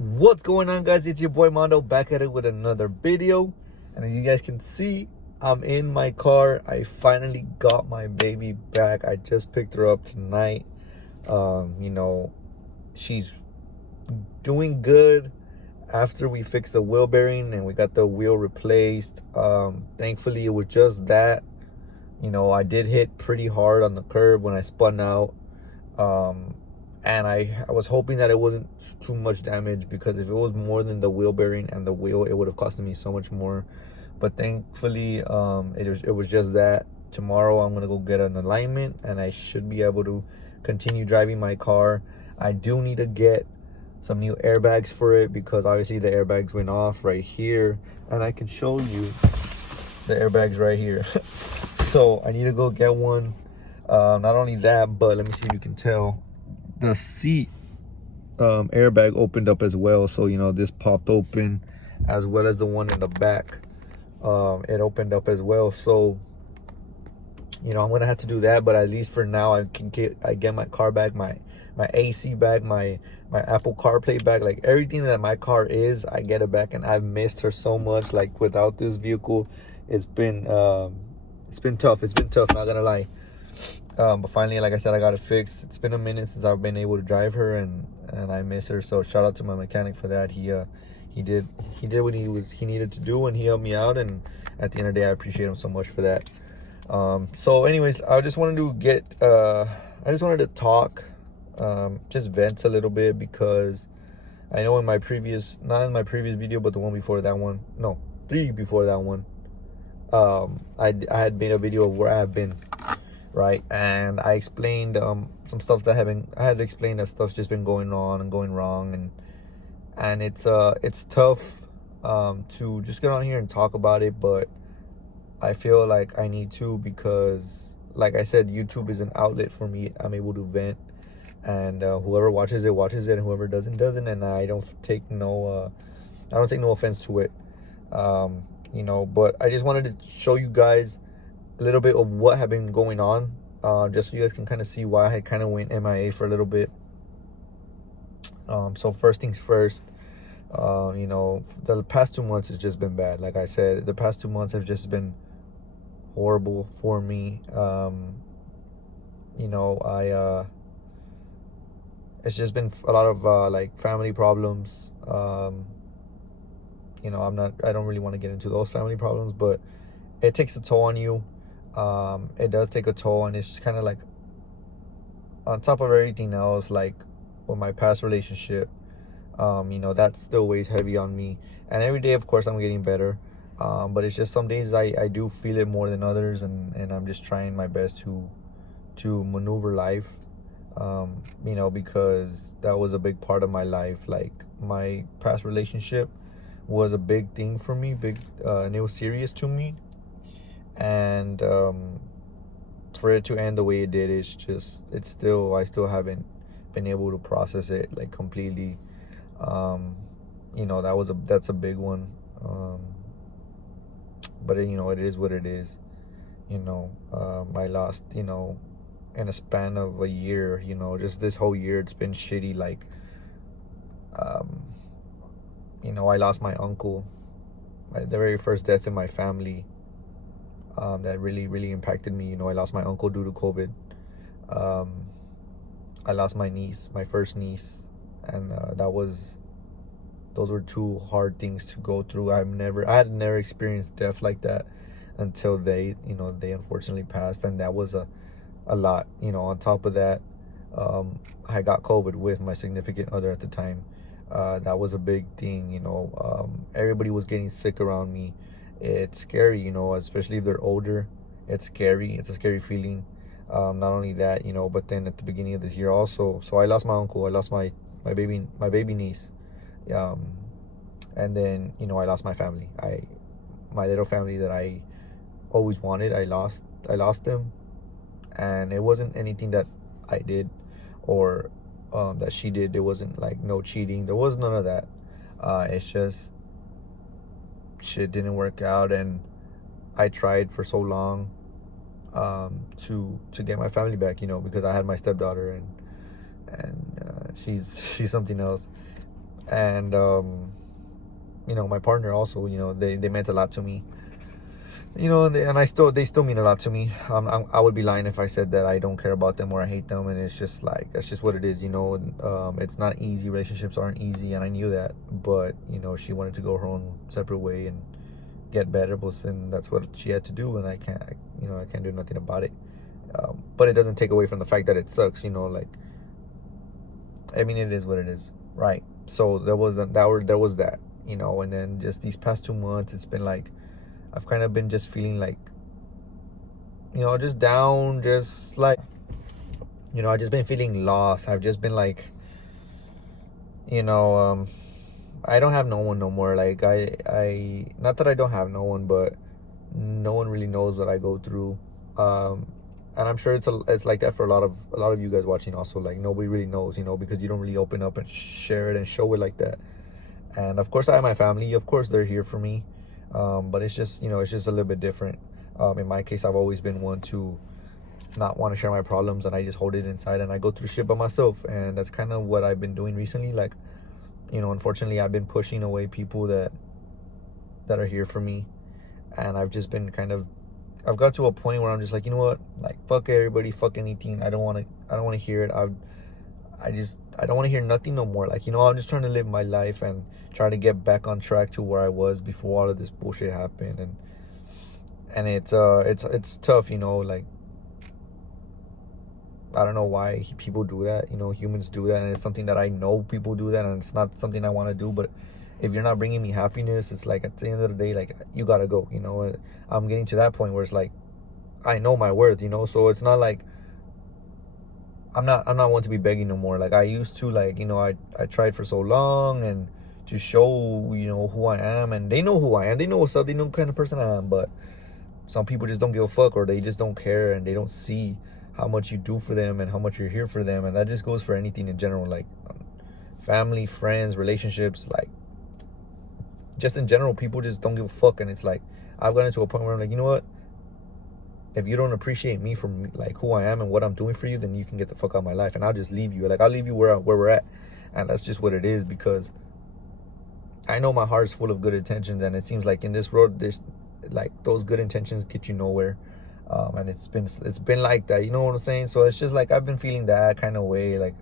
What's going on, guys? It's your boy Mondo back at it with another video. And as you guys can see, I'm in my car. I finally got my baby back. I just picked her up tonight. She's doing good after we fixed the wheel bearing and we got the wheel replaced. Thankfully, it was just that. I did hit pretty hard on the curb when I spun out. And I was hoping that it wasn't too much damage, because if it was more than the wheel bearing and the wheel, it would have costed me so much more. But thankfully, it was just that. Tomorrow I'm gonna go get an alignment and I should be able to continue driving my car. I do need to get some new airbags for it, because obviously the airbags went off right here, and I can show you the airbags right here. So I need to go get one. Not only that, but let me see if you can tell, the seat airbag opened up as well. So this popped open, as well as the one in the back. It opened up as well. So I'm gonna have to do that, but at least for now I get my car back, my AC back, my Apple CarPlay back, like everything that my car is, I get it back. And I've missed her so much. Like, without this vehicle, it's been tough. Not gonna lie. But finally, like I said, I got it fixed. It's been a minute since I've been able to drive her, and I miss her. So shout out to my mechanic for that. He did what he needed to do, and he helped me out. And at the end of the day, I appreciate him so much for that. So anyways, I just wanted to talk, just vent a little bit, because I know not in my previous video, but the one before that one, no, 3 before that one, I had made a video of where I have been. Right, and I explained some stuff I had to explain that stuff's just been going on and going wrong, and it's tough to just get on here and talk about it, but I feel like I need to, because like I said, YouTube is an outlet for me. I'm able to vent, and whoever watches it, and whoever doesn't, and I don't take no offense to it. But I just wanted to show you guys a little bit of what had been going on, just so you guys can kind of see why I had kind of went MIA for a little bit. So first things first, the past 2 months has just been bad. Like I said, the past 2 months have just been horrible for me. It's just been a lot of like family problems. I don't really want to get into those family problems, but it takes a toll on you. It does take a toll, and it's just kind of like, on top of everything else, like with my past relationship, that still weighs heavy on me. And every day, of course, I'm getting better, but it's just some days I do feel it more than others, and I'm just trying my best to maneuver life, because that was a big part of my life. Like, my past relationship was a big thing for me, and it was serious to me. And for it to end the way it did, I still haven't been able to process it like completely. That's a big one. But it is what it is. I lost, in a span of a year, just this whole year, it's been shitty. Like, I lost my uncle, the very first death in my family. That really, really impacted me. I lost my uncle due to COVID. I lost my niece, my first niece, and those were 2 hard things to go through. I had never experienced death like that until they unfortunately passed, and that was a lot. On top of that, I got COVID with my significant other at the time. That was a big thing. Everybody was getting sick around me. It's scary, especially if they're older. It's scary. It's a scary feeling. Not only that, but then at the beginning of this year also, so I lost my uncle, I lost my baby niece, and then I lost my family. My little family that I always wanted, I lost them, and it wasn't anything that I did or that she did. There wasn't like no cheating. There was none of that. It's just shit didn't work out, and I tried for so long to get my family back, because I had my stepdaughter, and she's something else. And my partner also, they meant a lot to me. And they still mean a lot to me. I would be lying if I said that I don't care about them or I hate them. And it's just like, that's just what it is. It's not easy. Relationships aren't easy, and I knew that. But she wanted to go her own separate way and get better, and that's what she had to do. And I can't do nothing about it. But it doesn't take away from the fact that it sucks. It is what it is, right? So there was that. And then just these past 2 months, it's been like, I've kind of been just feeling like, just down, just like, I've just been feeling lost. I've just been like, I don't have no one no more. Like, not that I don't have no one, but no one really knows what I go through. And I'm sure it's like that for a lot of you guys watching also. Like, nobody really knows, because you don't really open up and share it and show it like that. And of course I have my family. Of course they're here for me. But it's just, it's just a little bit different. In my case, I've always been one to not want to share my problems, and I just hold it inside and I go through shit by myself. And that's kind of what I've been doing recently. Like, unfortunately, I've been pushing away people that are here for me. And I've just been I've got to a point where I'm just like, you know what? Like, fuck everybody, fuck anything. I don't want to hear it. I don't want to hear nothing no more. Like, I'm just trying to live my life and try to get back on track to where I was before all of this bullshit happened. And it's tough, like, I don't know why people do that. Humans do that, and it's something that I know people do that, and it's not something I want to do. But if you're not bringing me happiness, it's like, at the end of the day, like, you gotta go. I'm getting to that point where it's like, I know my worth. So it's not like I'm not one to be begging no more. Like I used to. Like, I tried for so long and to show who I am, and they know who I am. They know what's up. They know the kind of person I am. But some people just don't give a fuck, or they just don't care, and they don't see how much you do for them and how much you're here for them. And that just goes for anything in general, like family, friends, relationships, like just in general. People just don't give a fuck. And it's like, I've gotten to a point where I'm like, you know what? If you don't appreciate me for like who I am and what I'm doing for you, then you can get the fuck out of my life, and I'll just leave you. Like, I'll leave you where we're at. And that's just what it is, because I know my heart's full of good intentions, and it seems like in this road, there's like those good intentions get you nowhere. And it's been like that, you know what I'm saying? So it's just like, I've been feeling that kind of way. Like,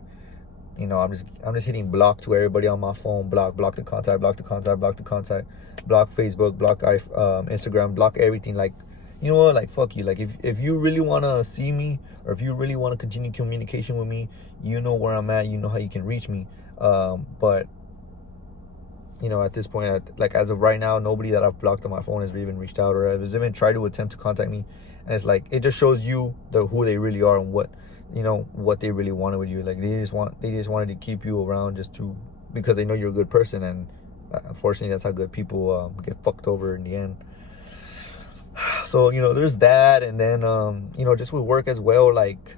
I'm just hitting block to everybody on my phone. Block the contact, block Facebook, block Instagram, block everything. Like, you know what? Like, fuck you. Like, if you really want to see me, or if you really want to continue communication with me, you know where I'm at. You know how you can reach me. But at this point, like, as of right now, nobody that I've blocked on my phone has even reached out or has even tried to attempt to contact me. And it's like, it just shows you who they really are and what they really wanted with you. Like, they just wanted to keep you around because they know you're a good person. And unfortunately, that's how good people get fucked over in the end. So, there's that. And then, just with work as well, like,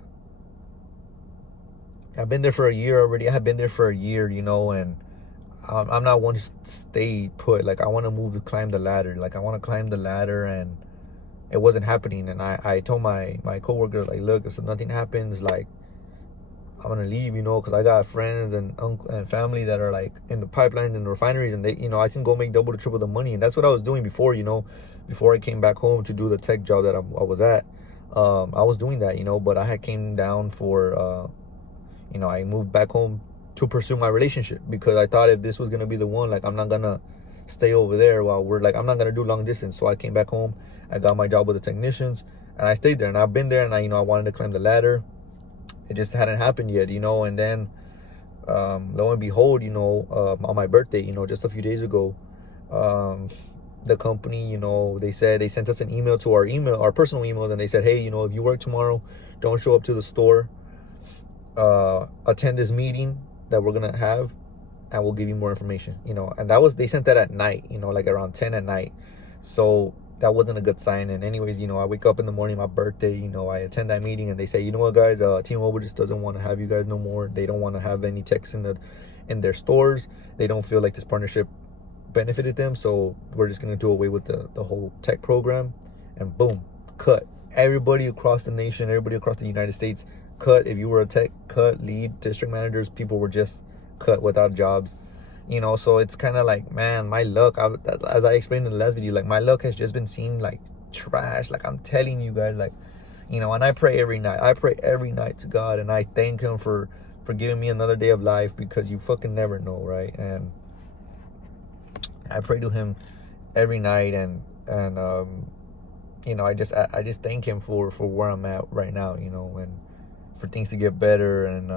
I've been there for a year already. I have been there for a year, and I'm not one to stay put. Like, I want to climb the ladder. Like, I want to climb the ladder, and it wasn't happening. And I told my coworker, like, look, if nothing happens, like, I'm gonna leave, because I got friends and family that are like in the pipelines and the refineries, and they, I can go make double to triple the money. And that's what I was doing before, before I came back home to do the tech job that I was at. I was doing that, but I had came down for, I moved back home to pursue my relationship, because I thought if this was gonna be the one, like, I'm not gonna stay over there while I'm not gonna do long distance. So I came back home, I got my job with the technicians, and I stayed there, and I've been there, and I wanted to climb the ladder. It just hadn't happened yet, and then lo and behold, on my birthday, just a few days ago, the company, they sent us an email to our personal emails, and they said, hey, if you work tomorrow, don't show up to the store, attend this meeting that we're gonna have, and we'll give you more information. And they sent that at night, like around 10 at night. So that wasn't a good sign. And anyways, I wake up in the morning, my birthday, I attend that meeting, and they say, you know what, guys, T-Mobile just doesn't want to have you guys no more. They don't want to have any techs in their stores. They don't feel like this partnership benefited them, so we're just going to do away with the whole tech program. And boom, cut. Everybody across the nation, everybody across the United States, cut. If you were a tech, cut. Lead, district managers, people were just cut without jobs. you know. So it's kind of like, man, my luck, as I explained in the last video, like my luck has just been seen like trash. Like I'm telling you guys, like, you know, and I pray every night. I pray every night to God, and I thank him for giving me another day of life, because you fucking never know, right? And I pray to him every night, and you know, I just thank him for where I'm at right now, you know, and for things to get better. And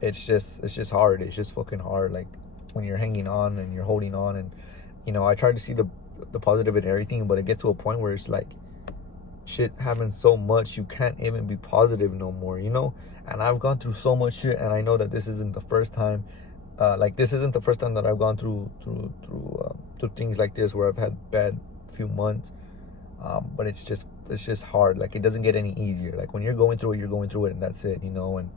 it's just hard. It's just fucking hard, like when you're hanging on and you're holding on. And you know, I try to see the positive in everything, but it gets to a point where it's like shit happens so much you can't even be positive no more, you know. And I've gone through so much shit, and I know that this isn't the first time. This isn't the first time that I've gone through things like this, where I've had bad few months. But it's just hard. Like it doesn't get any easier. Like when you're going through it, and that's it, you know. And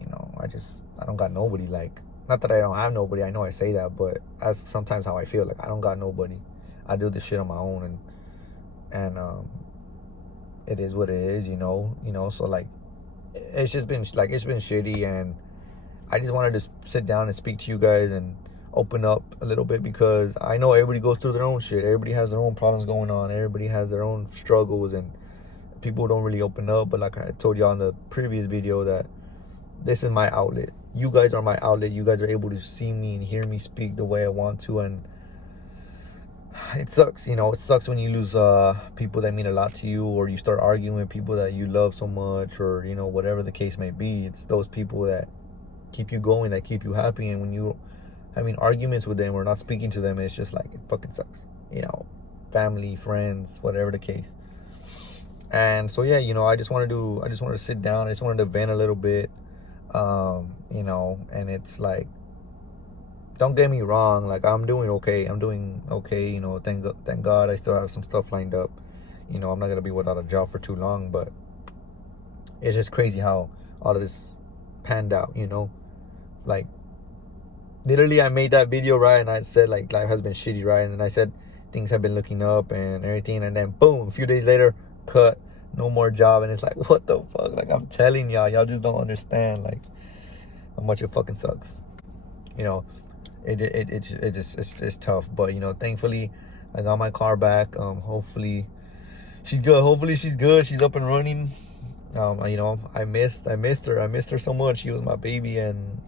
you know, I don't got nobody. Like, not that I don't have nobody. I know I say that, but that's sometimes how I feel. Like I don't got nobody. I do this shit on my own, and it is what it is, you know. So like, it's been shitty, and I just wanted to sit down and speak to you guys and open up a little bit, because I know everybody goes through their own shit. Everybody has their own problems going on. Everybody has their own struggles, and people don't really open up. But like I told y'all in the previous video, that this is my outlet. You guys are my outlet. You guys are able to see me and hear me speak the way I want to. And it sucks, you know. It sucks when you lose people that mean a lot to you, or you start arguing with people that you love so much, or, you know, whatever the case may be. It's those people that keep you going, that keep you happy. And when you having arguments with them or not speaking to them, it's just like, it fucking sucks, you know. Family, friends, whatever the case. And so yeah, you know, I just wanted to sit down. I just wanted to vent a little bit, you know. And it's like, don't get me wrong, like I'm doing okay, you know. Thank God I still have some stuff lined up, you know. I'm not gonna be without a job for too long. But it's just crazy how all of this panned out, you know. Like literally, I made that video, right, and I said like life has been shitty, right, and then I said things have been looking up and everything, and then boom, a few days later, cut, no more job. And it's like, what the fuck? Like I'm telling y'all just don't understand like how much it fucking sucks, you know. It's tough. But you know, thankfully I got my car back. Hopefully she's good. She's up and running. You know, I missed her so much. She was my baby. And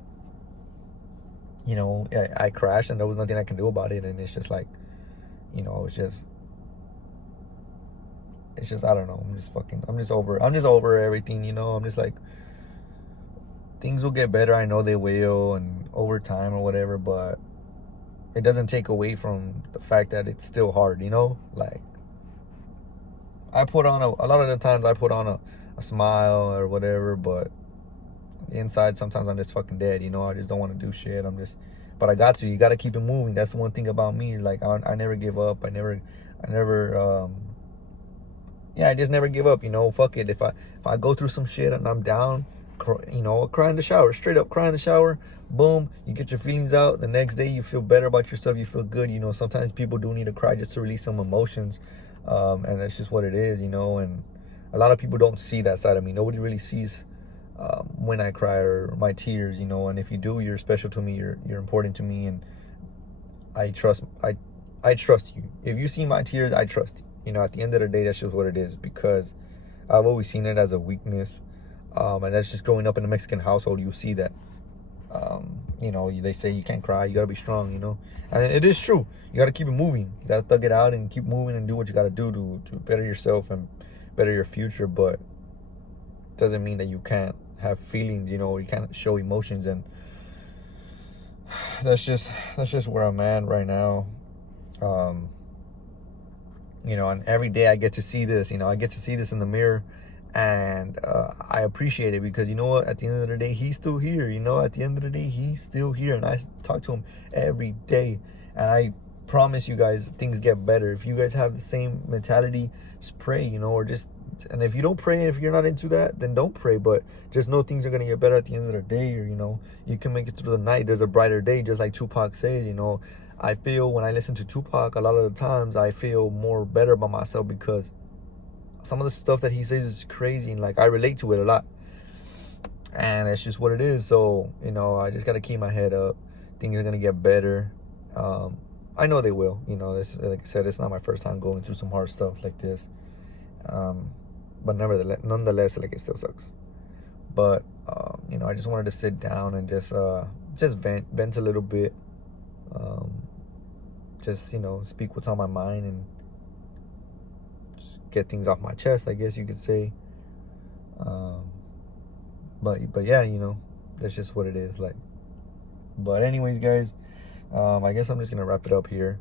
you know, I crashed, and there was nothing I can do about it. And it's just like, you know, it's just I don't know. I'm just over everything, you know. I'm just like, things will get better. I know they will, and over time or whatever. But it doesn't take away from the fact that it's still hard, you know. Like I put on a lot of the times I put on a smile or whatever, but inside sometimes I'm just fucking dead, you know. I just don't want to do shit. But you got to keep it moving. That's the one thing about me. Like I never give up. I never I just never give up, you know. Fuck it. If I go through some shit and I'm down, you know, cry in the shower, straight up cry in the shower. Boom, you get your feelings out. The next day you feel better about yourself. You feel good, you know. Sometimes people do need to cry just to release some emotions, and that's just what it is, you know. And a lot of people don't see that side of me. Nobody really sees when I cry or my tears, you know. And if you do, you're special to me. You're important to me, and I trust you. If you see my tears, I trust you. You know, at the end of the day, that's just what it is, because I've always seen it as a weakness. And that's just growing up in a Mexican household. You see that. You know, they say you can't cry, you gotta be strong, you know. And it is true. You gotta keep it moving. You gotta thug it out and keep moving and do what you gotta do to better yourself and better your future. But it doesn't mean that you can't have feelings, you know. You can't show emotions. And that's just where I'm at right now. You know, and every day I get to see this, you know. I get to see this in the mirror. And I appreciate it, because you know what, at the end of the day, he's still here, you know. At the end of the day, he's still here, and I talk to him every day. And I promise you guys, things get better. If you guys have the same mentality, just pray, you know. And if you don't pray, if you're not into that, then don't pray. But just know things are gonna get better at the end of the day. Or, you know, you can make it through the night. There's a brighter day, just like Tupac says, you know. I feel when I listen to Tupac, a lot of the times I feel more better about myself, because some of the stuff that he says is crazy, and like I relate to it a lot. and it's just what it is. So, you know, I just got to keep my head up. Things are going to get better. I know they will. You know, this, like I said, it's not my first time going through some hard stuff like this. But nonetheless, like, it still sucks. But, you know, I just wanted to sit down and just vent a little bit. Just, you know, speak what's on my mind and just get things off my chest, I guess you could say. But yeah, you know, that's just what it is. Like, but anyways, guys, I guess I'm just gonna wrap it up here.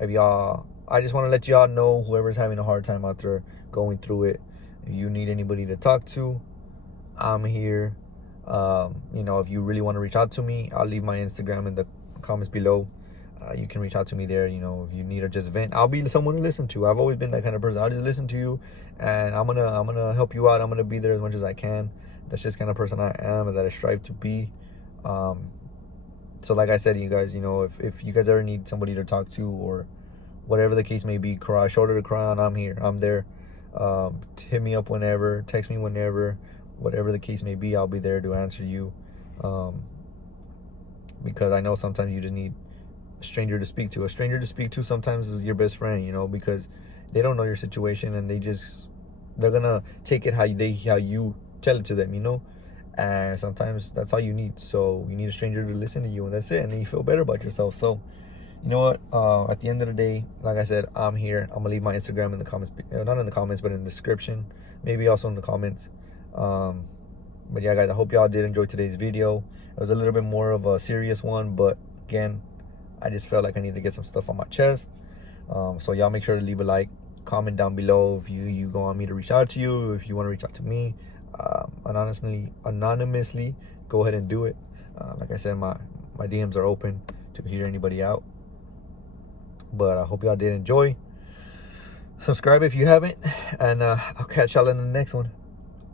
If y'all, I just want to let y'all know, whoever's having a hard time out there going through it, if you need anybody to talk to, I'm here. You know, if you really want to reach out to me, I'll leave my Instagram in the comments below. You can reach out to me there. You know, if you need to just vent, I'll be someone to listen to. I've always been that kind of person. I'll just listen to you, and I'm gonna help you out. I'm gonna be there as much as I can. That's just kind of person I am, and that I strive to be. So like I said to you guys, you know, if you guys ever need somebody to talk to, or whatever the case may be, cry, shoulder to cry on, I'm here. I'm there. Hit me up whenever, text me whenever, whatever the case may be, I'll be there to answer you. Because I know sometimes you just need a stranger to speak to. A stranger to speak to sometimes is your best friend, you know, because they don't know your situation, and they're gonna take it how you tell it to them, you know. And sometimes that's all you need. So you need a stranger to listen to you, and that's it. And then you feel better about yourself. So you know what? At the end of the day, like I said, I'm here. I'm gonna leave my Instagram in the comments, not in the comments, but in the description. Maybe also in the comments. But yeah, guys, I hope y'all did enjoy today's video. It was a little bit more of a serious one, but again, I just felt like I needed to get some stuff on my chest. So y'all make sure to leave a like, comment down below if you want me to reach out to you, if you want to reach out to me, anonymously, go ahead and do it. Like I said, my DMs are open to hear anybody out. But I hope y'all did enjoy. Subscribe if you haven't, and I'll catch y'all in the next one.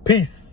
Peace.